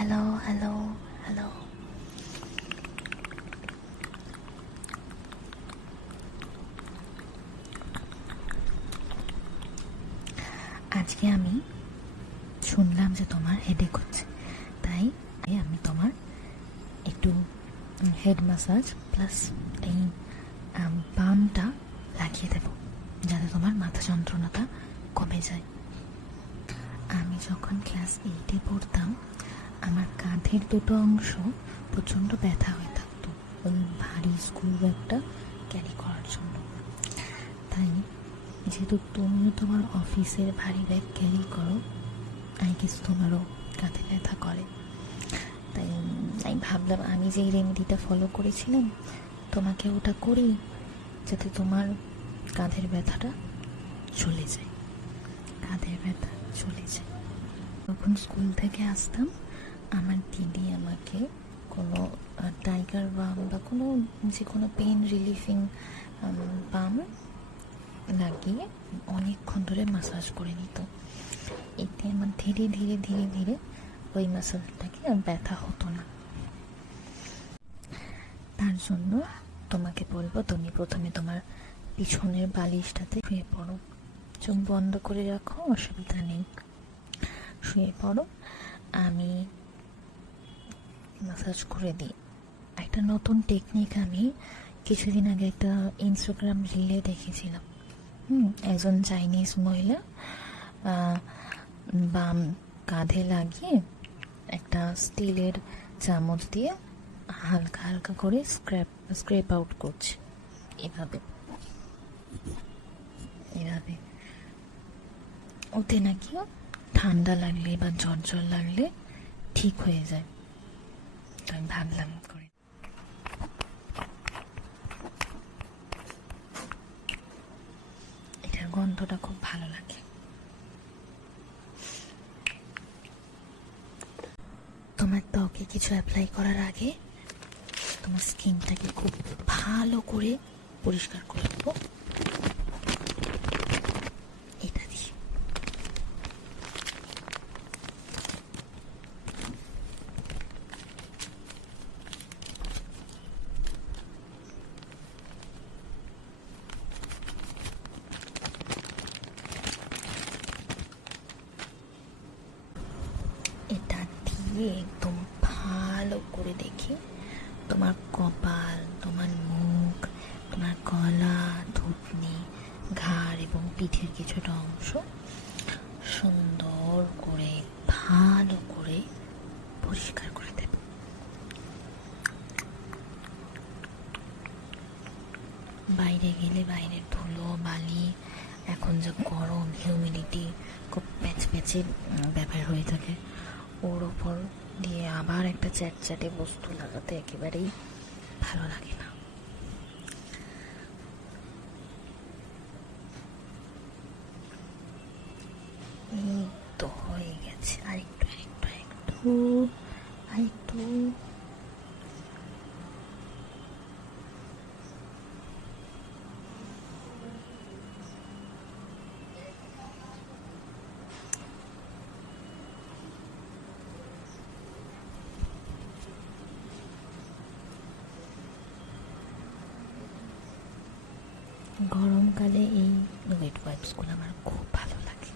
Hello hello hello. আজকে আমি শুনলাম যে তোমার হেডেক হচ্ছে, তাই আমি তোমার একটু হেড ম্যাসাজ প্লাস এই বামটা লাগিয়ে দেব, যাতে তোমার মাথা যন্ত্রণাটা কমে যায়। আমি যখন ক্লাস 8-এ পড়তাম, আমার কাঁধের দুটো অংশ প্রচণ্ড ব্যথা হয়ে থাকতো ওই ভারী স্কুল ব্যাগটা ক্যারি করার জন্য। তাই যেহেতু তুমিও তোমার অফিসের ভারী ব্যাগ ক্যারি করো, আই গেস তোমারও কাঁধে ব্যথা করে, তাই আমি ভাবলাম আমি যেই রেমেডিটা ফলো করেছিলাম তোমাকে ওটা করি, যাতে তোমার কাঁধের ব্যথাটা চলে যায়। যখন স্কুল থেকে আসতাম, আমার দিদি আমাকে কোনো টাইগার বাম বা যে কোনো পেন রিলিফিং বাম লাগিয়ে অনেকক্ষণ ধরে ম্যাসাজ করে নিত। এতে আমার ধীরে ধীরে ধীরে ধীরে ওই মাসাজটাকে আর ব্যথা হতো না। তার জন্য তোমাকে বলবো, তুমি প্রথমে তোমার পিছনের বালিশটাতে শুয়ে পড়ো, চোখ বন্ধ করে রাখো, অসুবিধা নেই, শুয়ে পড়ো, আমি ম্যাসাজ করে দিই। একটা নতুন টেকনিক আমি কিছুদিন আগে একটা ইনস্টাগ্রাম রিলে দেখেছিলাম। একজন চাইনিজ মহিলা বাম কাঁধে লাগিয়ে একটা স্টিলের চামচ দিয়ে হালকা হালকা করে স্ক্রেপ আউট করছে, এভাবে ওতে নাকি ঠান্ডা লাগলে বা জ্বর লাগলে ঠিক হয়ে যায়। তো আমি ভাবলাম করে এটার গন্ধটা খুব ভালো লাগে। তোমার ত্বকে কিছু অ্যাপ্লাই করার আগে তোমার স্কিনটাকে খুব ভালো করে পরিষ্কার করে দেবো এটা দিয়ে। এটা দিয়ে একদম ভালো করে দেখি তোমার কপাল, তোমার মুখ, তোমার গলা, থুতনি, ঘাড় এবং পিঠের কিছুটা অংশ সুন্দর করে ভালো করে পরিষ্কার করে দেব। বাইরে গেলে বাইরের ধুলো বালি, এখন যা গরম, হিউমিডিটি খুব প্যাচে ব্যাপার হয়ে থাকে, ওর ওপর দিয়ে আবার একটা চ্যাটচ্যাটে বস্তু লাগাতে একেবারেই ভালো লাগে না। এই তো হয়ে গেছে, আরেকটু গরমকালে এই ওয়েট ওয়াইপসগুলো আমার খুব ভালো লাগে।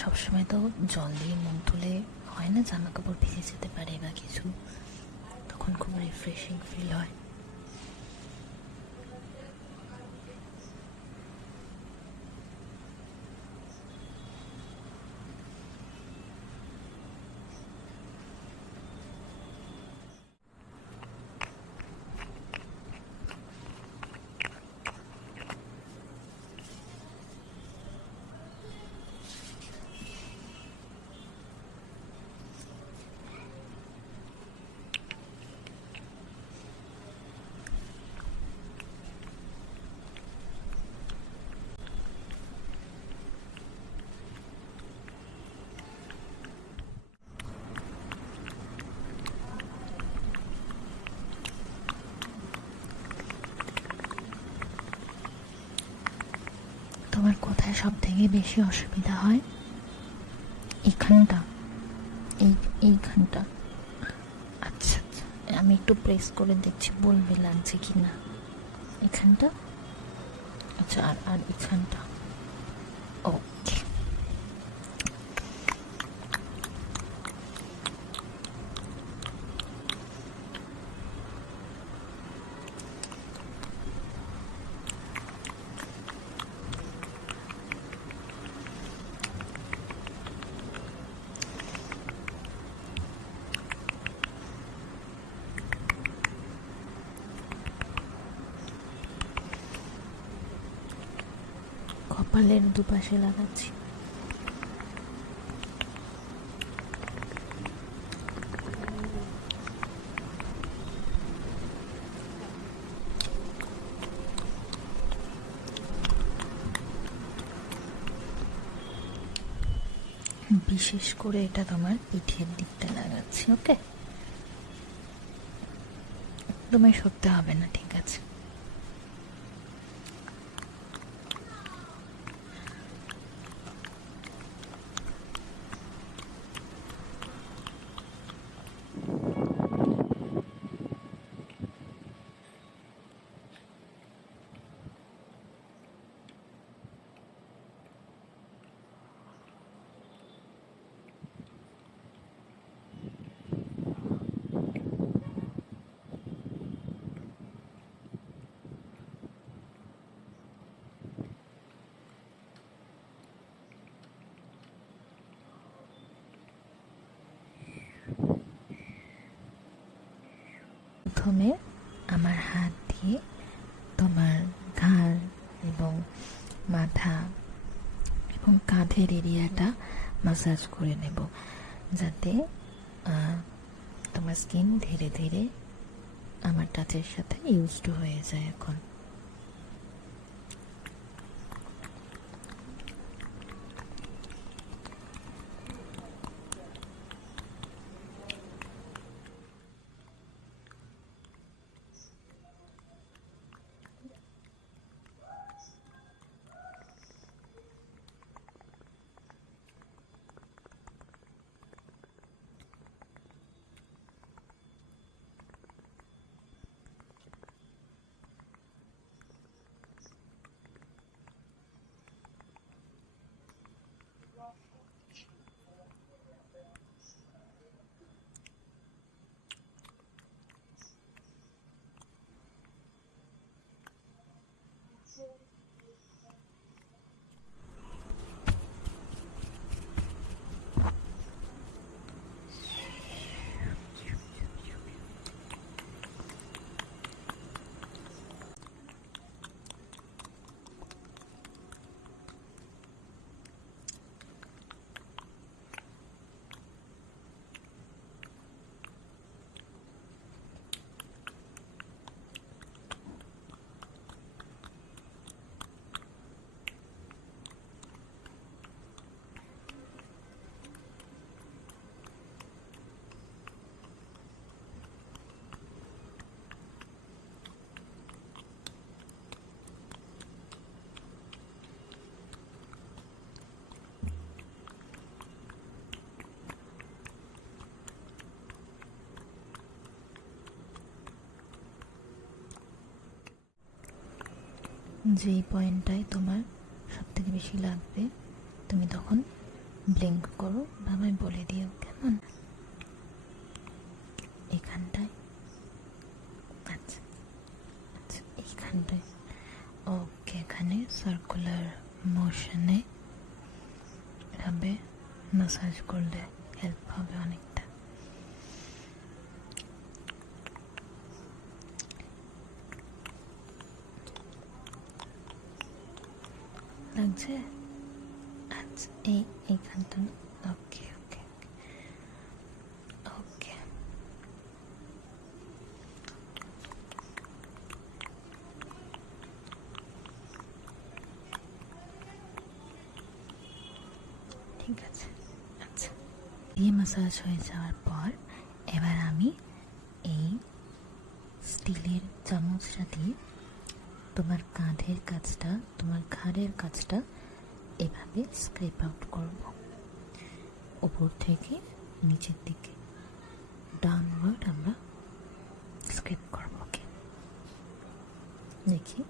সবসময় তো জল দিয়ে মুখ ধুলে হয় না, জামা কাপড় ভিজে যেতে পারে বা কিছু, তখন খুব রিফ্রেশিং ফিল হয়। তোমার কোথায় সব থেকে বেশি অসুবিধা হয়? এখানটা এই এইখানটা। আচ্ছা আচ্ছা, আমি একটু প্রেস করে দেখছি বলবে লাগছে কি না। এখানটা। আচ্ছা, আর আর এখানটা। ওকে। কপালের দুপাশে লাগাচ্ছি। বিশেষ করে এটা তোমার পিঠের দিকটা লাগাচ্ছি। ওকে, তোমায় সরতে হবে না, ঠিক আছে? প্রথমে আমার হাত দিয়ে তোমার ঘাড় এবং মাথা এবং কাঁধের এরিয়াটা মাসাজ করে নেব, যাতে তোমার স্কিন ধীরে ধীরে আমার টাচের সাথে ইউজড হয়ে যায়। এখন যেই পয়েন্টটায় তোমার সব থেকে বেশি লাগবে তুমি তখন ব্লিঙ্ক করো বা আমি বলে দিও, কেমন? এখানটায়। আচ্ছা আচ্ছা, এইখানটায়। ওকে, এখানে সার্কুলার মোশনে এভাবে ম্যাসাজ করলে হেল্প হবে অনেকটা। লাগছে? আচ্ছা, এইখানটা। ওকে ওকে ওকে। ঠিক আছে। আচ্ছা, দিয়ে ম্যাসাজ হয়ে যাওয়ার পর এবার আমি এই স্টিলের চামচটা দিয়ে তোমার কাঁধের কাছটা, তোমার ঘাড়ের কাছটা এভাবে স্ক্রেপ আউট করব, উপর থেকে নিচের দিকে ডাউনওয়ার্ড আমরা স্ক্রেপ করবো। ওকে, দেখি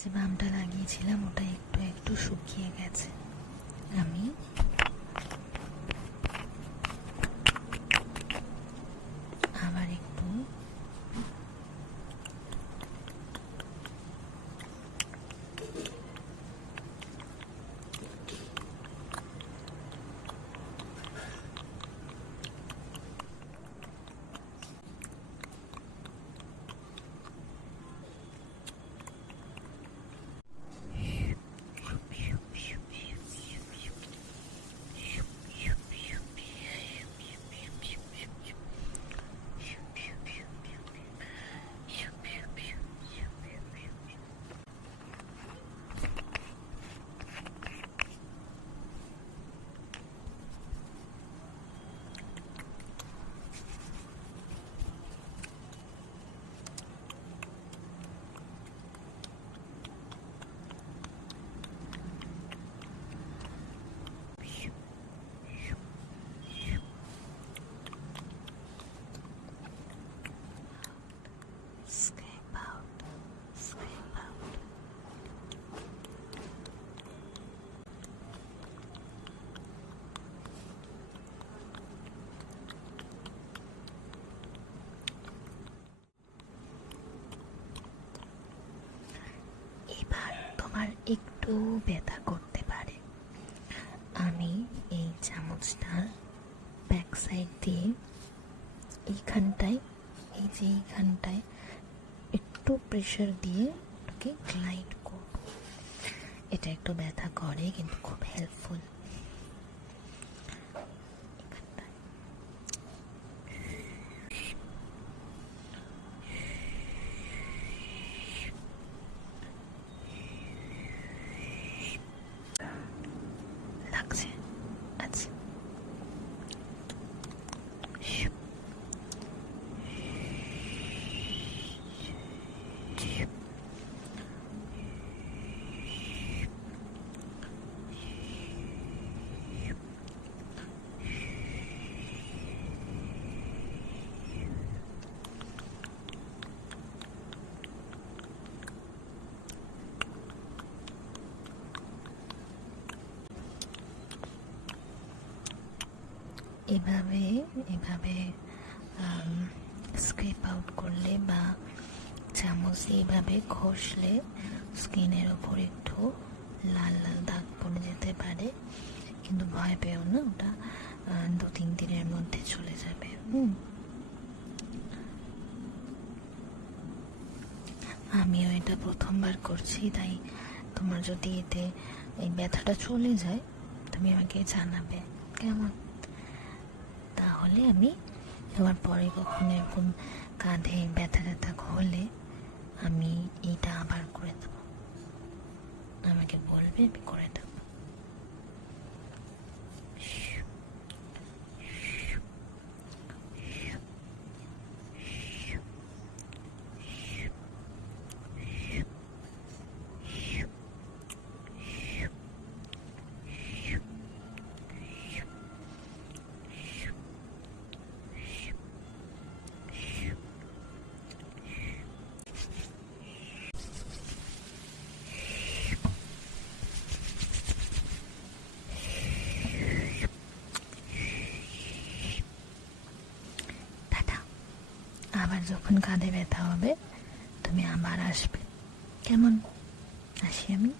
যে বামটা লাগিয়েছিলাম ওটা একটু একটু শুকিয়ে গেছে। আমি আবার একটু একটু ব্যথা করতে পারে। আমি এই চামচটার ব্যাক সাইড দিয়ে এইখানটায়, এই যে এইখানটায় একটু প্রেশার দিয়ে ওটাকে গ্লাইড করব। এটা একটু ব্যথা করে কিন্তু খুব হেল্পফুল। লাগছে? আচ্ছা, এভাবে এভাবে স্ক্রেপ আউট করলে বা চামচ এইভাবে ঘষলে স্কিনের ওপর একটু লাল লাল দাগ পড়ে যেতে পারে, কিন্তু ভয় পেও না, ওটা 2-3 দিনের মধ্যে চলে যাবে। আমিও এটা প্রথমবার করছি, তাই তোমার যদি এতে এই ব্যথাটা চলে যায় তুমি আমাকে জানাবে, কেমন? তাহলে আমি এবার পরে কখনো এরকম কাঁধে ব্যথা ট্যাথা হলে আমি এইটা আবার করে দেবো, আমাকে বলবে, আমি করে দেবো। আবার যখন কাঁধে ব্যথা হবে তুমি আবার আসবে, কেমন? আসি আমি।